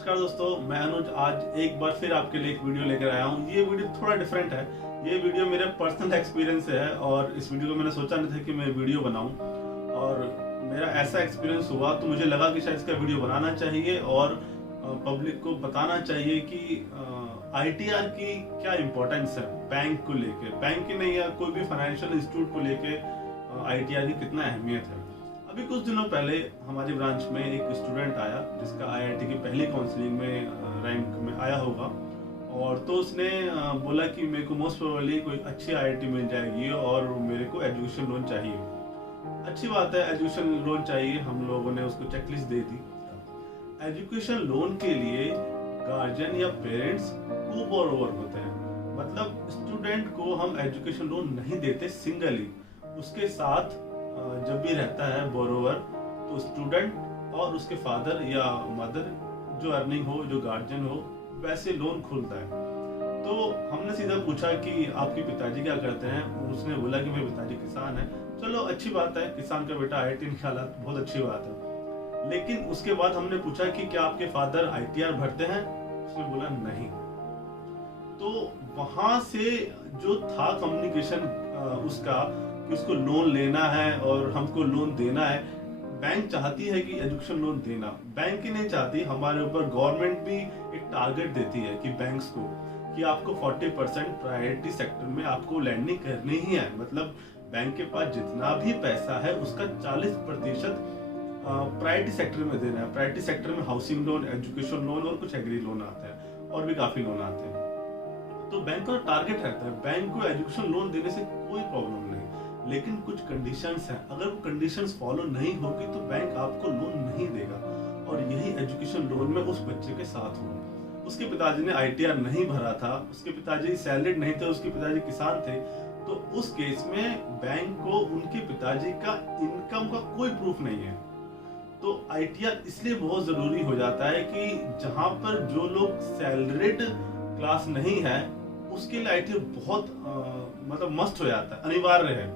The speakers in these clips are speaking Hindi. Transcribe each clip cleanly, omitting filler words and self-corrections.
नमस्कार दोस्तों, मैं अनुज आज एक बार फिर आपके लिए एक वीडियो लेकर आया हूँ। ये वीडियो थोड़ा डिफरेंट है। ये वीडियो मेरे पर्सनल एक्सपीरियंस से है और इस वीडियो को मैंने सोचा नहीं था कि मैं वीडियो बनाऊं, और मेरा ऐसा एक्सपीरियंस हुआ तो मुझे लगा कि शायद इसका वीडियो बनाना चाहिए और पब्लिक को बताना चाहिए कि ITR की क्या इम्पोर्टेंस है बैंक को लेके, बैंक की नहीं या कोई भी फाइनेंशियल इंस्टीट्यूट को लेके ITR की कितना अहमियत है। अभी कुछ दिनों पहले हमारी ब्रांच में एक स्टूडेंट आया जिसका IIT की पहली काउंसलिंग में रैंक में आया होगा, और तो उसने बोला कि मेरे को मोस्ट प्रोबेबली कोई अच्छी IIT मिल जाएगी और मेरे को एजुकेशन लोन चाहिए। अच्छी बात है, एजुकेशन लोन चाहिए। हम लोगों ने उसको चेकलिस्ट दे दी। एजुकेशन लोन के लिए गार्जियन या पेरेंट्स को बोरोवर होते हैं, मतलब स्टूडेंट को हम एजुकेशन लोन नहीं देते सिंगली, उसके साथ जब भी रहता है बोरोवर तो स्टूडेंट और उसके फादर या मदर जो अर्निंग हो, जो गार्जियन हो, वैसे लोन खुलता है। तो हमने सीधा पूछा कि आपके पिताजी क्या करते हैं। उसने बोला कि मेरे पिताजी किसान है। चलो अच्छी बात है, किसान का बेटा IIT में ख्याल बहुत अच्छी बात है। लेकिन उसके बाद हमने पूछा कि क्या आपके फादर ITR भरते हैं। उसने बोला नहीं। तो वहां से जो था कम्युनिकेशन उसका कि उसको लोन लेना है और हमको लोन देना है। बैंक चाहती है कि एजुकेशन लोन देना, बैंक ही नहीं चाहती। हमारे ऊपर गवर्नमेंट भी एक टारगेट देती है कि बैंक्स को कि आपको 40% प्रायोरिटी सेक्टर में आपको लैंडिंग करनी ही है। मतलब बैंक के पास जितना भी पैसा है उसका 40% प्रायोरिटी सेक्टर में देना है। प्रायोरिटी सेक्टर में हाउसिंग लोन, एजुकेशन लोन और कुछ एग्री लोन आते हैं और भी काफी लोन आते हैं। तो बैंक का टारगेट रहता है, बैंक को एजुकेशन लोन देने से कोई प्रॉब्लम नहीं, लेकिन कुछ कंडीशंस हैं। अगर वो कंडीशंस फॉलो नहीं होगी तो बैंक आपको लोन नहीं देगा। और यही एजुकेशन लोन में उस बच्चे के साथ हुआ। उसके पिताजी ने ITR नहीं भरा था, उसके पिताजी सैलरीड नहीं थे, उसके पिताजी किसान थे। तो उस केस में बैंक को उनके पिताजी का इनकम का कोई प्रूफ नहीं है। तो ITR इसलिए बहुत जरूरी हो जाता है कि जहां पर जो लोग सैलरीड क्लास नहीं है उसके लिए ITR बहुत मतलब मस्ट हो जाता है, अनिवार्य है।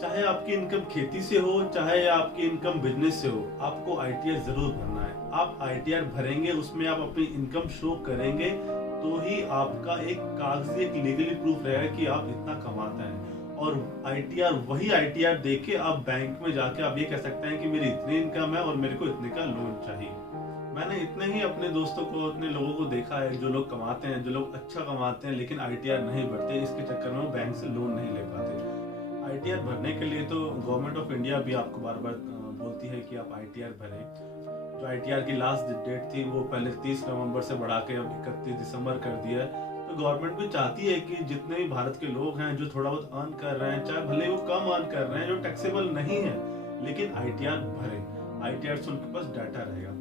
चाहे आपकी इनकम खेती से हो, चाहे आपकी इनकम बिजनेस से हो, आपको ITR जरूर भरना है। आप ITR भरेंगे, उसमें आप अपनी इनकम शो करेंगे तो ही आपका एक कागजी, एक लीगली प्रूफ रहेगा कि आप इतना कमाते हैं। और ITR, वही ITR देके आप बैंक में जाके आप ये कह सकते हैं कि मेरी इतनी इनकम है और मेरे को इतने का लोन चाहिए। मैंने इतने ही अपने दोस्तों को, इतने लोगों को देखा है जो लोग कमाते हैं, जो लोग अच्छा कमाते हैं लेकिन ITR नहीं भरते। इसके चक्कर में वो बैंक से लोन नहीं ले पाते। ITR भरने के लिए तो गवर्नमेंट ऑफ इंडिया भी आपको बार बार बोलती है कि आप ITR भरें। जो ITR की लास्ट डेट थी वो पहले 30 नवंबर से बढ़ा के अब 31 दिसंबर कर दिया है। तो गवर्नमेंट भी चाहती है कि जितने भी भारत के लोग हैं जो थोड़ा बहुत अर्न कर रहे हैं, चाहे भले वो कम अर्न कर रहे हैं, जो टैक्सेबल नहीं है, लेकिन ITR भरें। ITR से उनके पास डाटा रहेगा।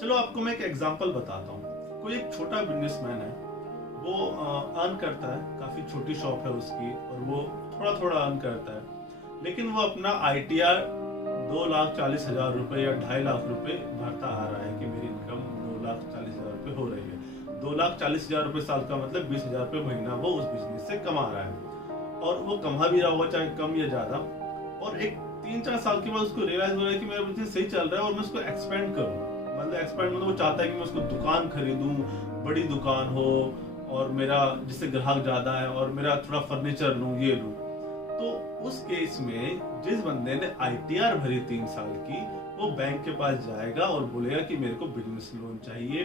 चलो आपको मैं एक एग्जांपल बताता हूँ। कोई एक छोटा बिजनेसमैन है, वो अर्न करता है, काफी छोटी शॉप है उसकी और वो थोड़ा थोड़ा अर्न करता है, लेकिन वो अपना ITR 2,40,000 रुपए या 2.5 लाख रुपए भरता आ रहा है कि मेरी इनकम 2,40,000 रुपए हो रही है। 2,40,000 रुपए साल का मतलब 20,000 रुपए महीना वो उस बिजनेस से कमा रहा है, और वो कमा भी रहा होगा चाहे कम या ज्यादा। और एक 3-4 साल के बाद उसको रियलाइज हो रहा है कि मेरा बिजनेस सही चल रहा है और मैं उसको एक्सपेंड करूँ। मतलब वो चाहता है कि मैं उसको दुकान खरीदूं, बड़ी दुकान हो और मेरा जिससे ग्राहक ज्यादा है और मेरा थोड़ा फर्नीचर लूं, ये लूं। तो उस केस में जिस बंदे ने ITR भरी 3 साल की, वो बैंक के पास जाएगा और बोलेगा कि मेरे को बिजनेस लोन चाहिए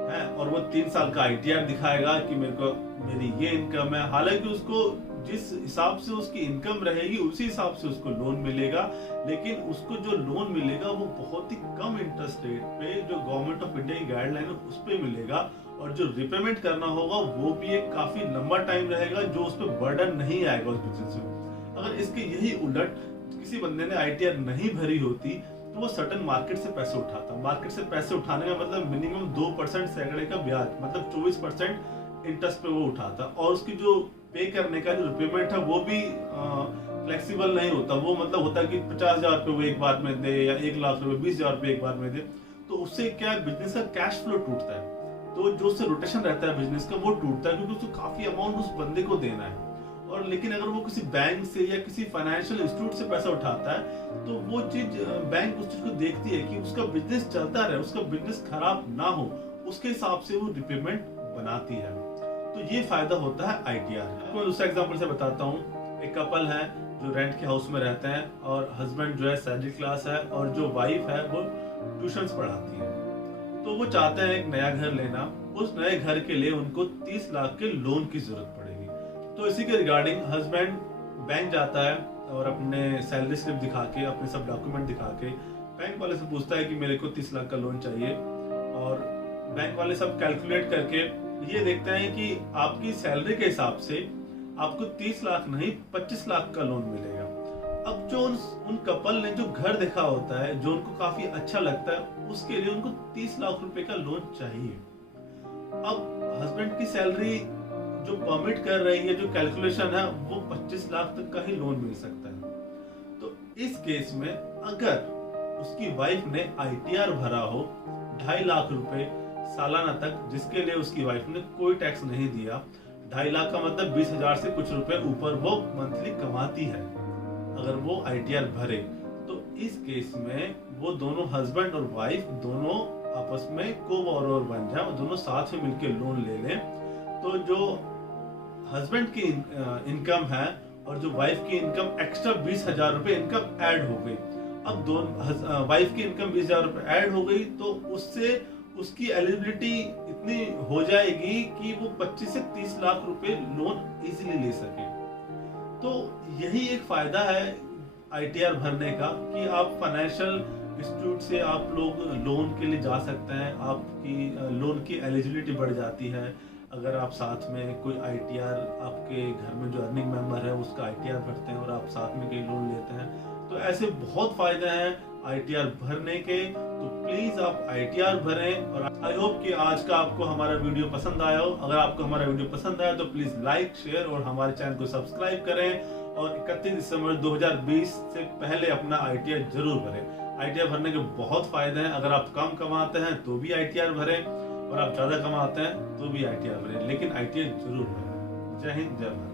है, और वो 3 साल का ITR दिखाएगा कि मेरी ये इनकम है। हालांकि उसको जिस हिसाब से उसकी इनकम रहेगी उसी हिसाब से उसको लोन मिलेगा, लेकिन उसको जो लोन मिलेगा वो बहुत ही कम इंटरेस्ट रेट पे, जो गवर्नमेंट ऑफ इंडिया की गाइडलाइन है उस पे मिलेगा। और जो रिपेमेंट करना होगा वो भी एक काफी लंबा टाइम रहेगा, जो उस पर बर्डन नहीं आएगा उस बिजनेस में। अगर इसके यही उलट किसी बंदे ने ITR नहीं भरी होती तो वो सडन मार्केट से पैसे उठाता। मार्केट से पैसे उठाने का मतलब मिनिमम 2% सैलरी का ब्याज, मतलब 24% इंटरेस्ट पे वो उठाता, और उसकी जो पे करने का जो रिपेमेंट है वो भी फ्लेक्सिबल नहीं होता। वो मतलब होता है कि 50,000 रुपये वो एक बार में दे या 1 लाख रुपए, 20,000 रुपये एक बार में दे। तो उससे क्या बिजनेस का कैश फ्लो टूटता है, तो जो उससे रोटेशन रहता है बिजनेस का वो टूटता है, क्योंकि उसको काफी अमाउंट उस बंदे को देना है। और लेकिन अगर वो किसी बैंक से या किसी फाइनेंशियल इंस्टीट्यूट से पैसा उठाता है तो वो चीज बैंक उस चीज को देखती है कि उसका बिजनेस चलता रहे, उसका बिजनेस खराब ना हो, उसके हिसाब से वो रिपेमेंट बनाती है। तो ये फायदा होता है ITR। मैं दूसरा एग्जांपल से बताता हूँ। एक कपल है जो रेंट के हाउस में रहते हैं और हस्बैंड जो है सैलरी क्लास है और जो वाइफ है वो ट्यूशंस पढ़ाती है। तो वो चाहते हैं एक नया घर लेना। उस नए घर के लिए उनको 30 लाख के लोन की जरूरत पड़ेगी। तो इसी के रिगार्डिंग हस्बैंड बैंक जाता है और अपने सैलरी स्लिप दिखा के, अपने सब डॉक्यूमेंट दिखा के बैंक वाले से पूछता है कि मेरे को 30 लाख का लोन चाहिए। और बैंक वाले सब कैलकुलेट करके ये देखते हैं कि आपकी सैलरी के हिसाब से आपको 30 लाख नहीं 25 लाख का लोन मिलेगा। अब जो उन कपल ने जो घर देखा होता है, जो उनको काफी अच्छा लगता है, उसके लिए उनको 30 लाख रुपए का लोन चाहिए। अब हस्बैंड की सैलरी जो परमिट कर रही है, जो कैलकुलेशन है, वो 25 लाख तक का ही लोन मिल सकता है। तो इस केस में अगर उसकी वाइफ ने ITR भरा हो 2.5 लाख रुपए सालाना तक, जिसके लिए उसकी वाइफ ने कोई टैक्स नहीं दिया, 2.5 लाख का मतलब 20,000 से कुछ रुपए ऊपर वो मंथली कमाती है, अगर वो ITR भरे, तो इस केस में वो दोनों हस्बैंड और वाइफ दोनों आपस में को-बोरोवर बन जाए और दोनों साथ में मिलकर लोन ले लें। तो जो हस्बैंड की इनकम है और जो वाइफ की इनकम एक्स्ट्रा 20,000 रुपए इनकम ऐड हो गई। अब दोनों वाइफ की इनकम 20,000 रुपए ऐड हो गई तो उससे उसकी एलिजिबिलिटी इतनी हो जाएगी कि वो 25 से 30 लाख रुपए लोन इजीली ले सके। तो यही एक फायदा है ITR भरने का कि आप फाइनेंशियल इंस्टीट्यूट से आप लोग लोन के लिए जा सकते हैं। आपकी लोन की एलिजिबिलिटी बढ़ जाती है अगर आप साथ में कोई ITR, आपके घर में जो अर्निंग मेंबर है उसका ITR भरते हैं और आप साथ में कोई लोन लेते हैं। तो ऐसे बहुत फायदे हैं ITR भरने के। तो प्लीज आप ITR भरें। और आई होप कि आज का आपको हमारा वीडियो पसंद आया हो। अगर आपको हमारा वीडियो पसंद आया तो प्लीज लाइक, शेयर और हमारे चैनल को सब्सक्राइब करें। और 31 दिसंबर 2020 से पहले अपना ITR जरूर भरें। ITR भरने के बहुत फायदे हैं। अगर आप कम कमाते हैं तो भी ITR भरें और आप ज्यादा कमाते हैं तो भी ITR भरें, लेकिन ITR जरूर भरें। जय हिंद, जय भारत।